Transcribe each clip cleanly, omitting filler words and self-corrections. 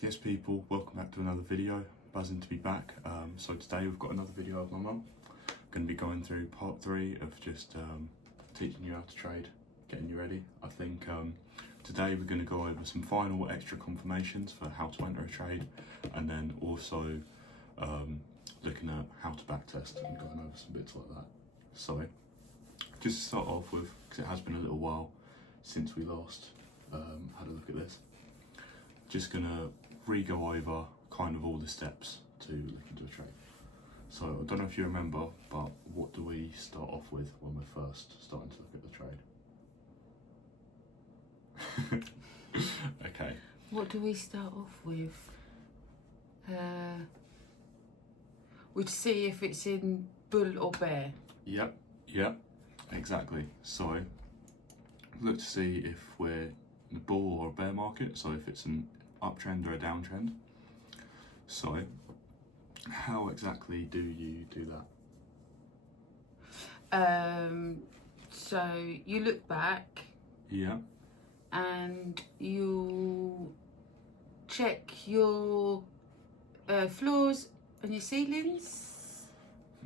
Yes people, welcome back to another video. Buzzing to be back. So today we've got another video of my mum. Going to be going through part 3 of just teaching you how to trade, getting you ready. I think today we're going to go over some final extra confirmations for how to enter a trade, and then also looking at how to backtest and going over some bits like that. So just to start off with, because it has been a little while since we last had a look at this, just going to re-go over kind of all the steps to look into a trade. So I don't know if you remember, but what do we start off with when we're first starting to look at the trade? Okay. What do we start off with? We'd see if it's in bull or bear. Yep, exactly. So look to see if we're in a bull or a bear market, so if it's an uptrend or a downtrend. So how exactly do you do that? So you look back. Yeah. And you check your floors and your ceilings.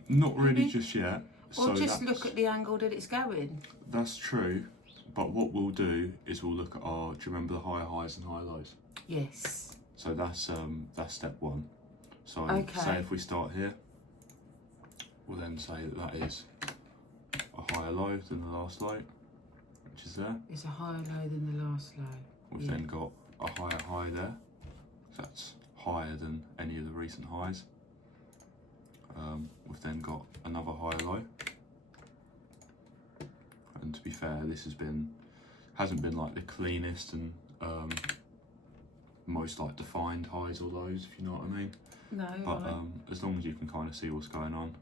Not really just yet. Or just look at the angle that it's going. That's true. But what we'll do is we'll look at our, do you remember the higher highs and higher lows? Yes. So that's step 1. So okay. Say if we start here, we'll then say that is a higher low than the last low, which is there. It's a higher low than the last low. We've then got a higher high there. That's higher than any of the recent highs. We've then got another higher low. And to be fair, this hasn't been like the cleanest and most like defined highs or lows, if you know what I mean. No. But as long as you can kind of see what's going on.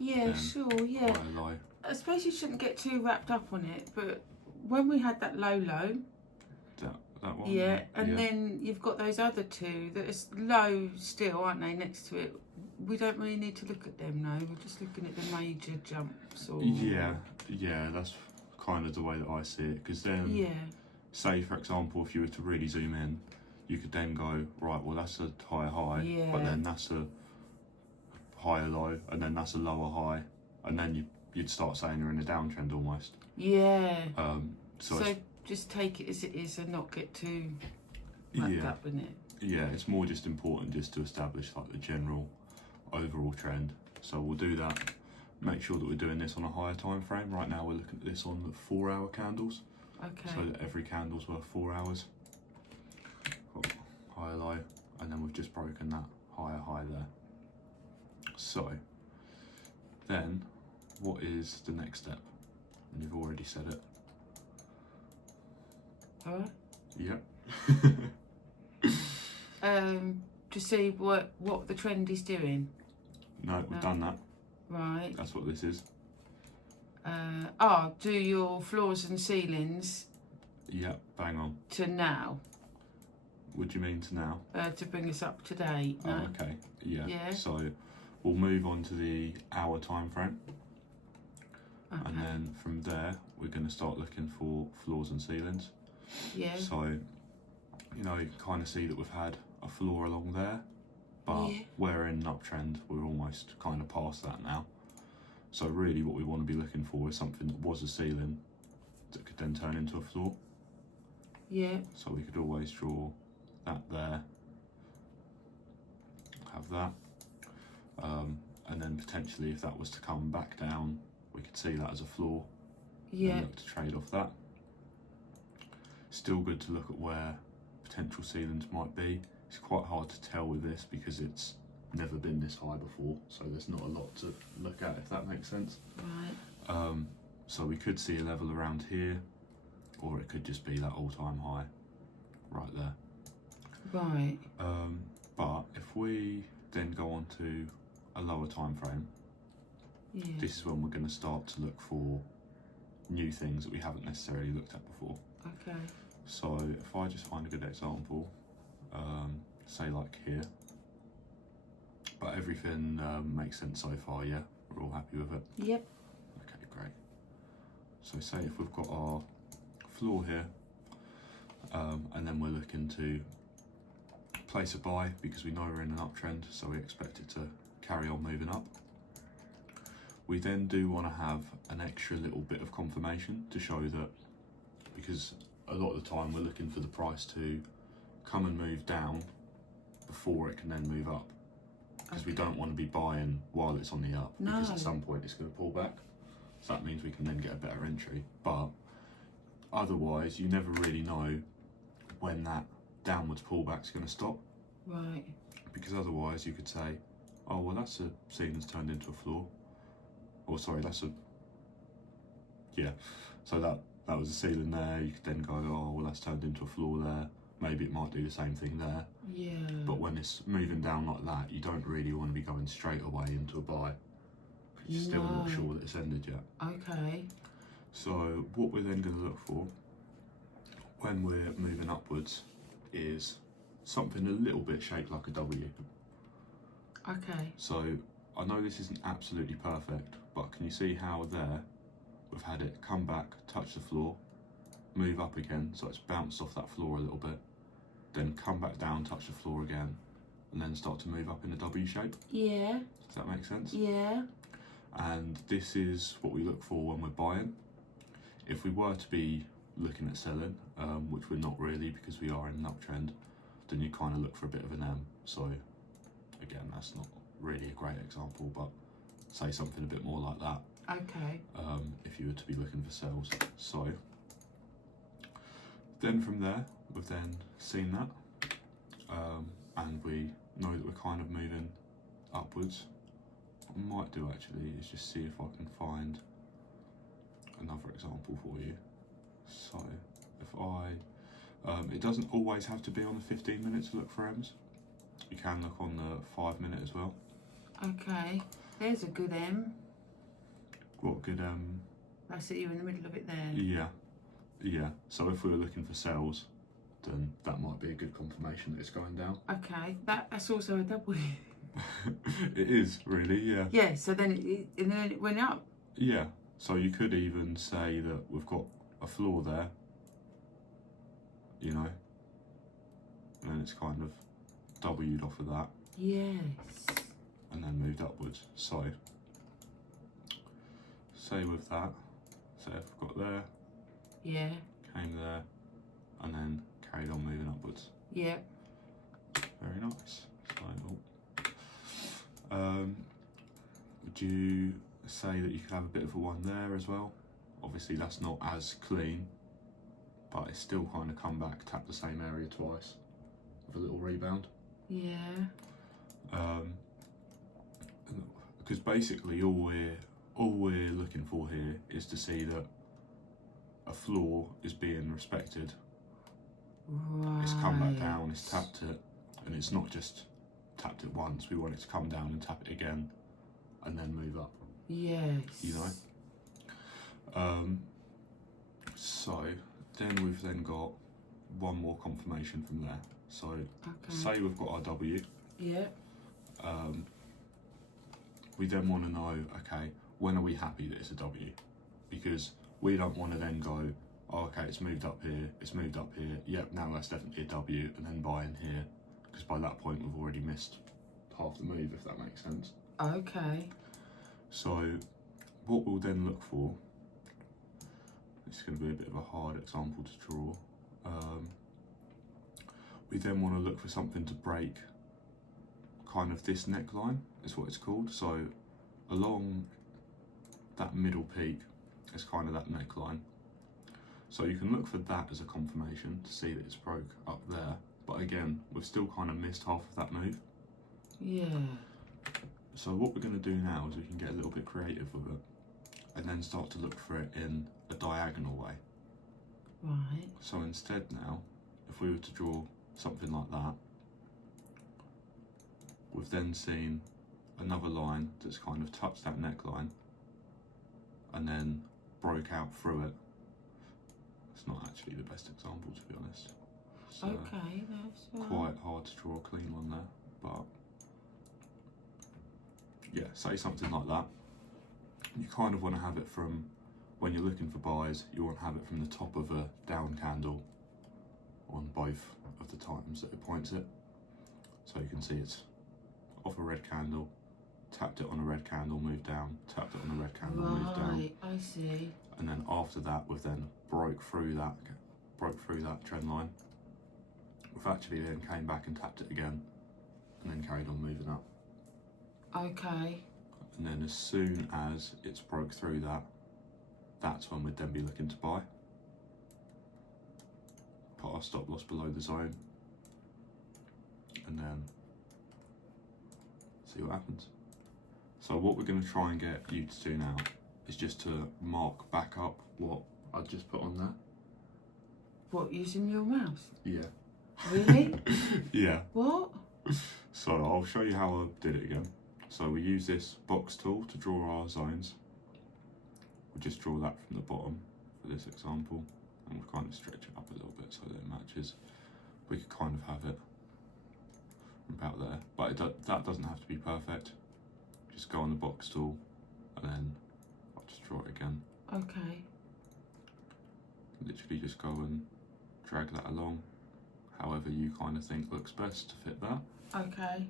Yeah, sure, yeah. Higher low. I suppose you shouldn't get too wrapped up on it, but when we had that low, that one. Yeah, and then you've got those other two that are low still, aren't they, next to it? We don't really need to look at them, no. We're just looking at the major jumps. Or Yeah, that's kind of the way that I see it. Because then, say for example, if you were to really zoom in, you could then go, right, well that's a higher high, but then that's a higher low, and then that's a lower high, and then you'd start saying you're in a downtrend almost. Yeah. So just take it as it is and not get too wrapped up in it. Yeah, it's more just important just to establish like the general overall trend. So we'll do that. Make sure that we're doing this on a higher time frame. Right now we're looking at this on the 4-hour candles. Okay. So that every candle's worth 4 hours. Higher low, and then we've just broken that higher high there. So then what is the next step? And you've already said it. Alright. Yep. To see what the trend is doing. No, we've done that. Right. That's what this is. Do your floors and ceilings. Yep, bang on. To now. What do you mean to now? To bring us up to date. No? Oh, okay. Yeah. So we'll move on to the hour time frame. Okay. And then from there we're going to start looking for floors and ceilings. Yeah. So, you know, you can kind of see that we've had a floor along there, but we're in an uptrend. We're almost kind of past that now. So really what we want to be looking for is something that was a ceiling that could then turn into a floor. Yeah. So we could always draw that there, have that, and then potentially if that was to come back down, we could see that as a floor. Yeah. And look to trade off that. Still good to look at where potential ceilings might be. It's quite hard to tell with this because it's never been this high before, so there's not a lot to look at, if that makes sense. Right. So we could see a level around here, or it could just be that all-time high right there. Right. But if we then go on to a lower time frame, this is when we're going to start to look for new things that we haven't necessarily looked at before. Okay. So if I just find a good example, say like here, but everything makes sense so far, yeah? We're all happy with it? Yep. Okay, great. So say if we've got our floor here, and then we're looking to place a buy because we know we're in an uptrend, so we expect it to carry on moving up. We then do want to have an extra little bit of confirmation to show that, because a lot of the time we're looking for the price to come and move down before it can then move up, because we don't want to be buying while it's on the up, because at some point it's going to pull back, so that means we can then get a better entry. But otherwise you never really know when that downwards pullback is going to stop, Right. because otherwise you could say, oh well, that's a ceiling's turned into a floor, or sorry, that's a, yeah, so that was a ceiling there. You could then go, oh well, that's turned into a floor there, maybe it might do the same thing there. Yeah. But when it's moving down like that, you don't really want to be going straight away into a buy, because you're still not sure that it's ended yet. Okay. So what we're then going to look for when we're moving upwards is something a little bit shaped like a W. Okay. So I know this isn't absolutely perfect, but can you see how there we've had it come back, touch the floor, move up again, so it's bounced off that floor a little bit, then come back down, touch the floor again, and then start to move up in a W shape? Yeah. Does that make sense? Yeah. And this is what we look for when we're buying. If we were to be looking at selling, which we're not really because we are in an uptrend, then you kind of look for a bit of an M. So again, that's not really a great example, but say something a bit more like that. Okay. If you were to be looking for sales. So then from there, we've then seen that, and we know that we're kind of moving upwards. What I might do actually is just see if I can find another example for you. So if I, it doesn't always have to be on the 15 minutes to look for M's. You can look on the 5 minute as well. Okay. There's a good M. What good, That's it, you in the middle of it there. yeah, yeah. So if we were looking for sales, then that might be a good confirmation that it's going down. Okay. That's also a W. It is, really, yeah. Yeah, so then it went up. Yeah, so you could even say that we've got a floor there, you know, and then it's kind of W'd off of that. Yes. And then moved upwards. So, say with that, say if I've got there, Yeah. came there, and then carried on moving upwards. Yeah. Very nice. So, would you say that you could have a bit of a one there as well? Obviously that's not as clean, but it's still kind of come back, tapped the same area twice with a little rebound. Yeah. Because basically all we're looking for here is to see that a floor is being respected. Right. It's come back down, it's tapped it, and it's not just tapped it once. We want it to come down and tap it again and then move up. Yes. You know? So then we've then got one more confirmation from there. So say we've got our W. Yeah. We then want to know, okay, when are we happy that it's a W? Because we don't want to then go, oh, okay, it's moved up here, yep, now that's definitely a W, and then buy in here, because by that point we've already missed half the move, if that makes sense. Okay. So what we'll then look for, this is going to be a bit of a hard example to draw, we then want to look for something to break kind of this neckline, is what it's called. So along that middle peak is kind of that neckline. So you can look for that as a confirmation to see that it's broke up there. But again, we've still kind of missed half of that move. Yeah. So what we're going to do now is we can get a little bit creative with it and then start to look for it in a diagonal way. Right. So instead now, if we were to draw something like that, we've then seen another line that's kind of touched that neckline and then broke out through it. It's not actually the best example, to be honest. So Okay, that's quite hard to draw a clean one there, but yeah, say something like that. You kind of want to have it from, when you're looking for buys, you want to have it from the top of a down candle on both of the times that it points it. So you can see it's off a red candle, tapped it on a red candle, moved down, tapped it on a red candle, moved down. Right, I see. And then after that, we've then broke through that trend line. We've actually then came back and tapped it again, and then carried on moving up. Okay. And then as soon as it's broke through that, that's when we'd then be looking to buy. Put our stop loss below the zone, and then see what happens. So what we're going to try and get you to do now is just to mark back up what I just put on there. What, using your mouse? Yeah. Really? Yeah. What? So I'll show you how I did it again. So we use this box tool to draw our zones. We'll just draw that from the bottom for this example, and we'll kind of stretch it up a little bit so that it matches. We could kind of have it about there, but that doesn't have to be perfect. Just go on the box tool, and then I'll just draw it again. Okay. Literally just go and drag that along, however you kind of think looks best to fit that. Okay.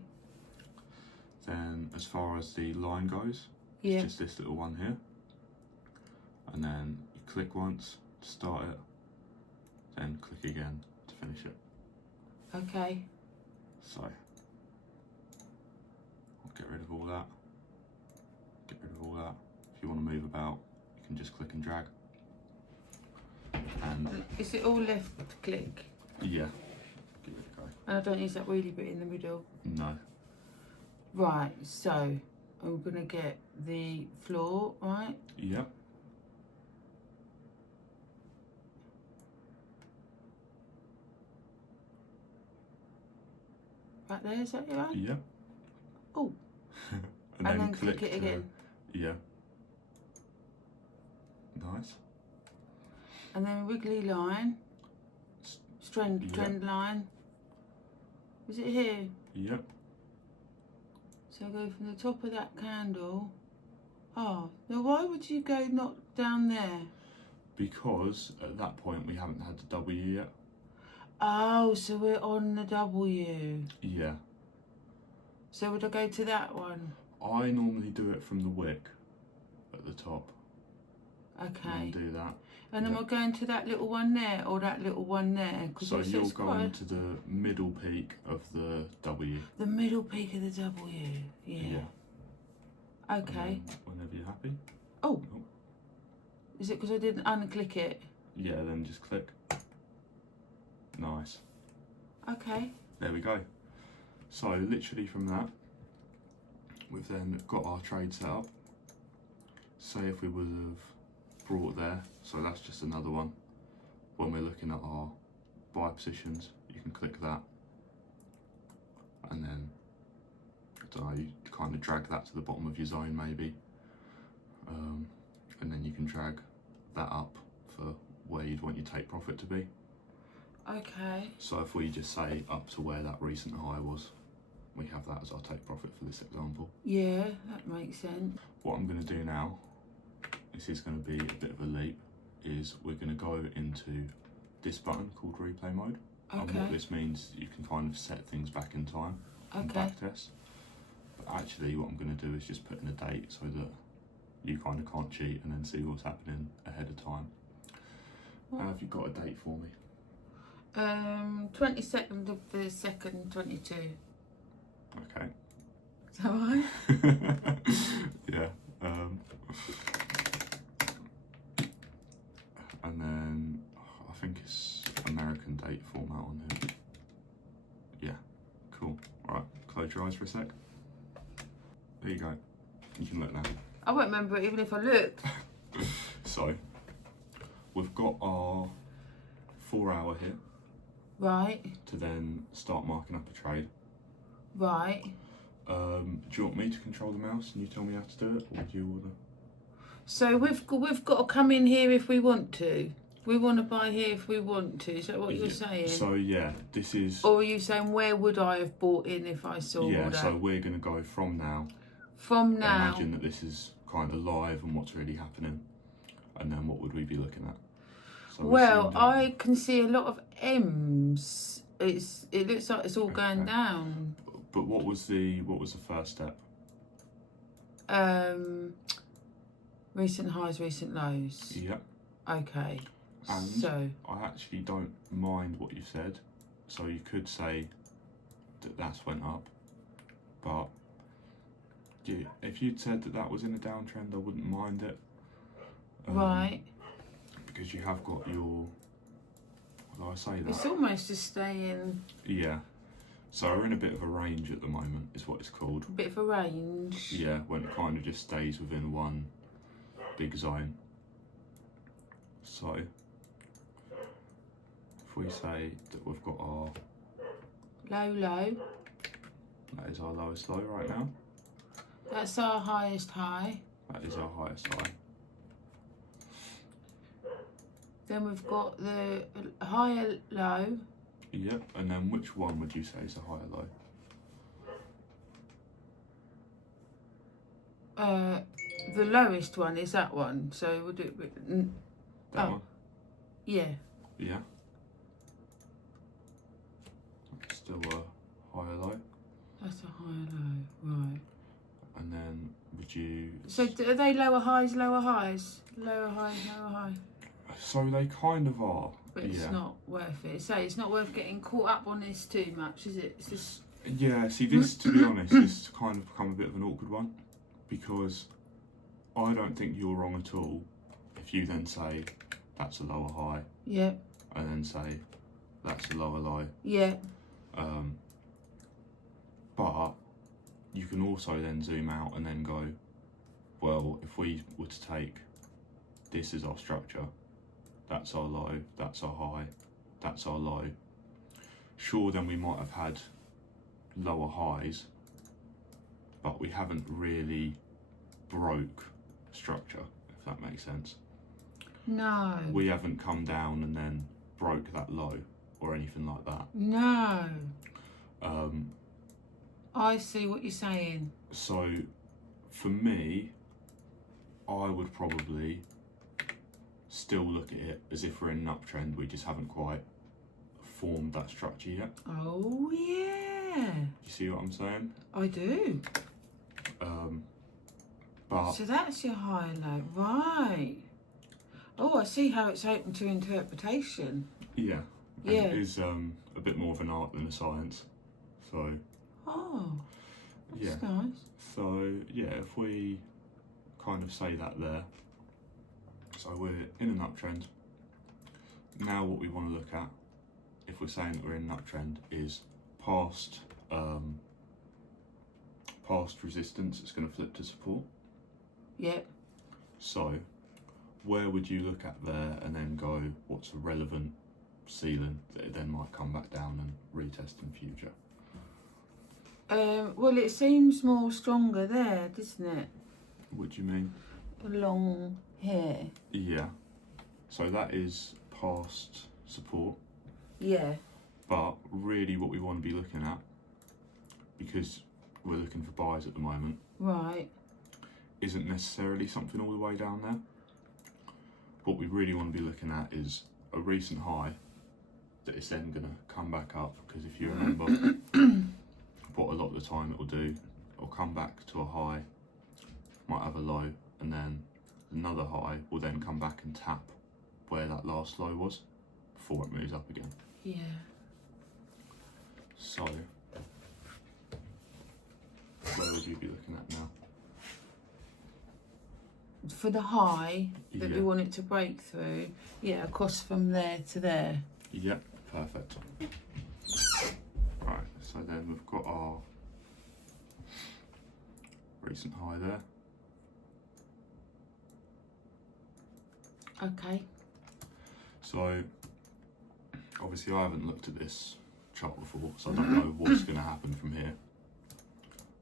Then as far as the line goes, Yeah. it's just this little one here. And then you click once to start it, then click again to finish it. Okay. So, I'll get rid of all that. Get rid of all that. If you want to move about, you can just click and drag. And Is it all left click? yeah, give it a go. And I don't use that wheelie bit in the middle. No. Right, so I'm gonna get the floor, right? Yep. Right there, is that right? Yep. Oh. And then click it again. Yeah. Nice. And then wiggly line. Trend Yep. line. Is it here? Yep. So go from the top of that candle. Oh, now why would you go not down there? Because at that point we haven't had the W yet. Oh, so we're on the W. Yeah. So would I go to that one? I normally do it from the wick at the top. Okay. And do that. And then Yeah. we're going to that little one there or that little one there? 'Cause So it's you're quite going to the middle peak of the W. the middle peak of the W. Yeah. Okay. And then whenever you're happy. Oh. Oh. Is it because I didn't unclick it? Yeah, then just click. Nice. Okay. There we go. So literally from that, we've then got our trade set up. Say if we would have brought there, so that's just another one. When we're looking at our buy positions, you can click that, and then I don't know, you kind of drag that to the bottom of your zone maybe, and then you can drag that up for where you'd want your take profit to be. Okay. So if we just say up to where that recent high was, we have that as our take profit for this example. Yeah, that makes sense. What I'm going to do now, this is going to be a bit of a leap, is we're going to go into this button called replay mode. And Okay. what this means, you can kind of set things back in time and Okay. backtest. But actually what I'm going to do is just put in a date so that you kind of can't cheat and then see what's happening ahead of time. Have you got a date for me? 22nd of the 2nd, 22. Okay. Is that right? Yeah. And then I think it's American date format on here. Yeah, cool. All right, close your eyes for a sec. There you go. You can look now. I won't remember it even if I look. So, we've got our 4 hour here Right, to then start marking up a trade. right. Do you want me to control the mouse and you tell me how to do it, or do you want to? So we've got to come in here if we want to. We want to buy here if we want to. Is that what you're saying? So yeah, this is. Or are you saying where would I have bought in if I saw Yeah, all that? so we're going to go from now. From now. Imagine that this is kind of live and what's really happening, and then what would we be looking at? So we're Well, seeing I can see a lot of M's. It looks like it's all going Okay. down. But what was the first step? Recent highs, recent lows. Yep. Okay. And so I actually don't mind what you said. So you could say that that's went up, but yeah, if you'd said that that was in a downtrend, I wouldn't mind it. Right. Because you have got your. Well, I say that. It's almost just staying. Yeah. So we're in a bit of a range at the moment, is what it's called. A bit of a range. Yeah, when it kind of just stays within one big zone. So if we say that we've got our Low. that is our lowest low right now. That's our highest high. That is our highest high. Then we've got the higher low. Yep, and then which one would you say is a higher low? The lowest one is that one. So we'll do it. That one? Yeah. Yeah. That's still a higher low. That's a higher low, right. And then would you... So are they lower highs, lower highs? Lower highs, lower high? So they kind of are. But it's not worth it. So it's not worth getting caught up on this too much, is it? It's just... Yeah, see this, to be honest, this kind of become a bit of an awkward one, because I don't think you're wrong at all if you then say that's a lower high. Yeah. And then say that's a lower low. Yeah. But you can also then zoom out and then go, well, if we were to take this as our structure, that's our low, that's our high, that's our low. Sure, then we might have had lower highs, but we haven't really broke structure, if that makes sense. No. We haven't come down and then broke that low or anything like that. No. I see what you're saying. So for me, I would probably still look at it as if we're in an uptrend. We just haven't quite formed that structure yet. Oh yeah. You see what I'm saying? I do. But So that's your high and low, right? Oh, I see how it's open to interpretation. yeah, and Yeah. it is a bit more of an art than a science. So Oh, that's yeah. nice. So yeah, if we kind of say that there, so we're in an uptrend. Now what we want to look at, if we're saying that we're in an uptrend, is past resistance. It's going to flip to support. Yep. So where would you look at there and then go, what's a relevant ceiling that it then might come back down and retest in future? Well, it seems more stronger there, doesn't it? What do you mean? Along here. Yeah. So that is past support. Yeah. But really what we want to be looking at, because we're looking for buys at the moment, Right. isn't necessarily something all the way down there. What we really want to be looking at is a recent high that is then going to come back up, because if you remember what a lot of the time it will do, it'll come back to a high, might have a low, and then another high will then come back and tap where that last low was before it moves up again. Yeah. So where would you be looking at now? For the high that we Yeah. want it to break through, yeah, across from there to there. Yep, perfect. Right, so then we've got our recent high there. Okay. So obviously I haven't looked at this chart before, so I don't know what's going to happen from here.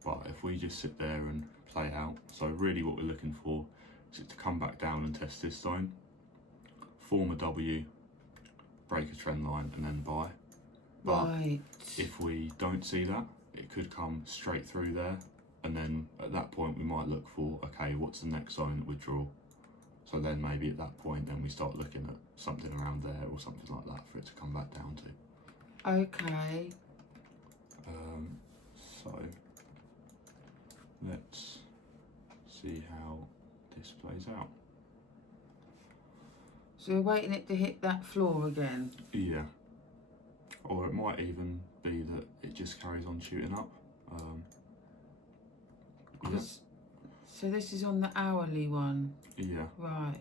But if we just sit there and play out, so really what we're looking for is it to come back down and test this zone, form a W, break a trend line, and then buy. But Right. if we don't see that, it could come straight through there, and then at that point we might look for, okay, what's the next zone that we draw? So then maybe at that point then we start looking at something around there or something like that for it to come back down to. Okay. So comes out. So we're waiting it to hit that floor again. Yeah. Or it might even be that it just carries on shooting up. Yeah. So this is on the hourly one. Yeah. Right.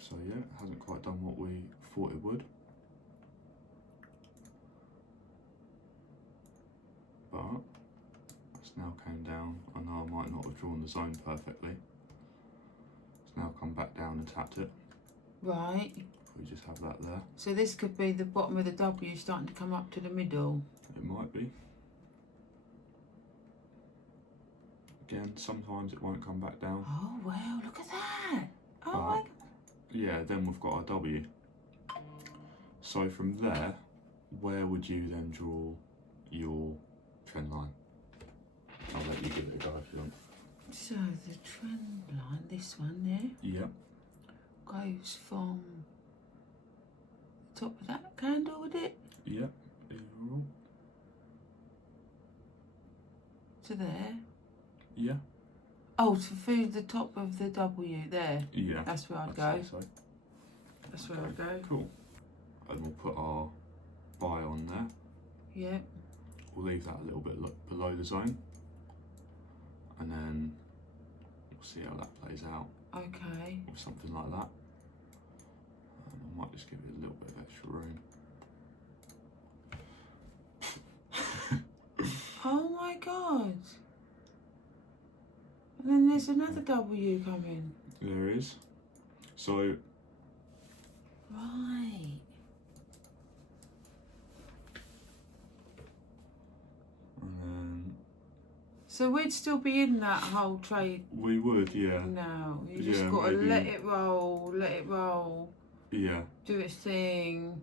So yeah, it hasn't quite done what we thought it would. But it's now came down. I know I might not have drawn the zone perfectly. It's now come back down and tapped it. Right. We just have that there. So this could be the bottom of the W starting to come up to the middle. It might be. Again, sometimes it won't come back down. Oh wow, look at that. Oh my God. Yeah, then we've got our W. So from there, where would you then draw your trend line? I'll let you give it a go if you want. So the trend line, this one there, Yeah. goes from the top of that candle, would it? Yeah. To there. Yeah. Oh, to through the top of the W there. Yeah. That's where I'd I'd go. say so. That's where I'd go. Cool. And we'll put our buy on there. Yeah. We'll leave that a little bit below the zone. And then we'll see how that plays out. Okay. Or something like that. I might just give it a little bit of extra room. Oh my God. And then there's another W coming. There is. So Right. and then So we'd still be in that whole trade we would, yeah. now. You just Yeah, got to maybe. let it roll, Yeah. do its thing.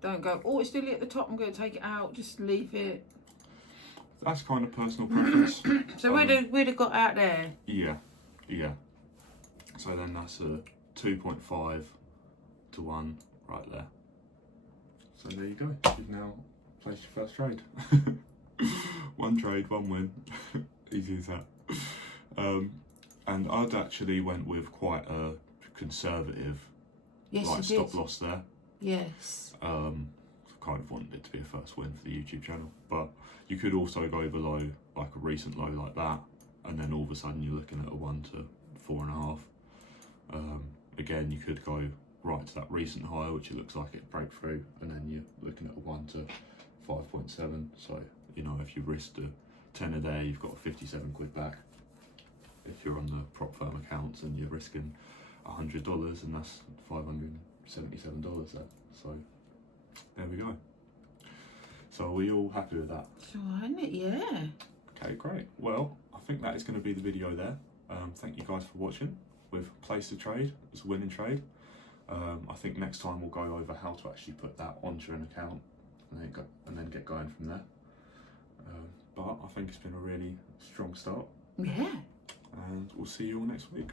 Don't go, oh, it's still at the top, I'm going to take it out. Just leave it. That's kind of personal preference. So we'd have got out there. Yeah, yeah. So then that's a 2.5 to 1 right there. So there you go. You've now placed your first trade. One trade, one win. Easy as that. And I'd actually went with quite a conservative Yes, like you stop did. loss there. Yes. Kind of wanted it to be a first win for the YouTube channel, but you could also go below like a recent low like that, and then all of a sudden you're looking at a 1 to 4.5. Again, you could go right to that recent high, which it looks like it break through, and then you're looking at a 1 to 5.7. So you know, if you risked a 10 a day, you've got 57 quid back. If you're on the prop firm accounts and you're risking $100, and that's $577 there. So there we go. So are we all happy with that? Sure, isn't it? Yeah. Okay, great. Well, I think that is going to be the video there. Thank you guys for watching. We've placed a trade as a winning trade. I think next time we'll go over how to actually put that onto an account and then get going from there. But I think it's been a really strong start. Yeah. And we'll see you all next week.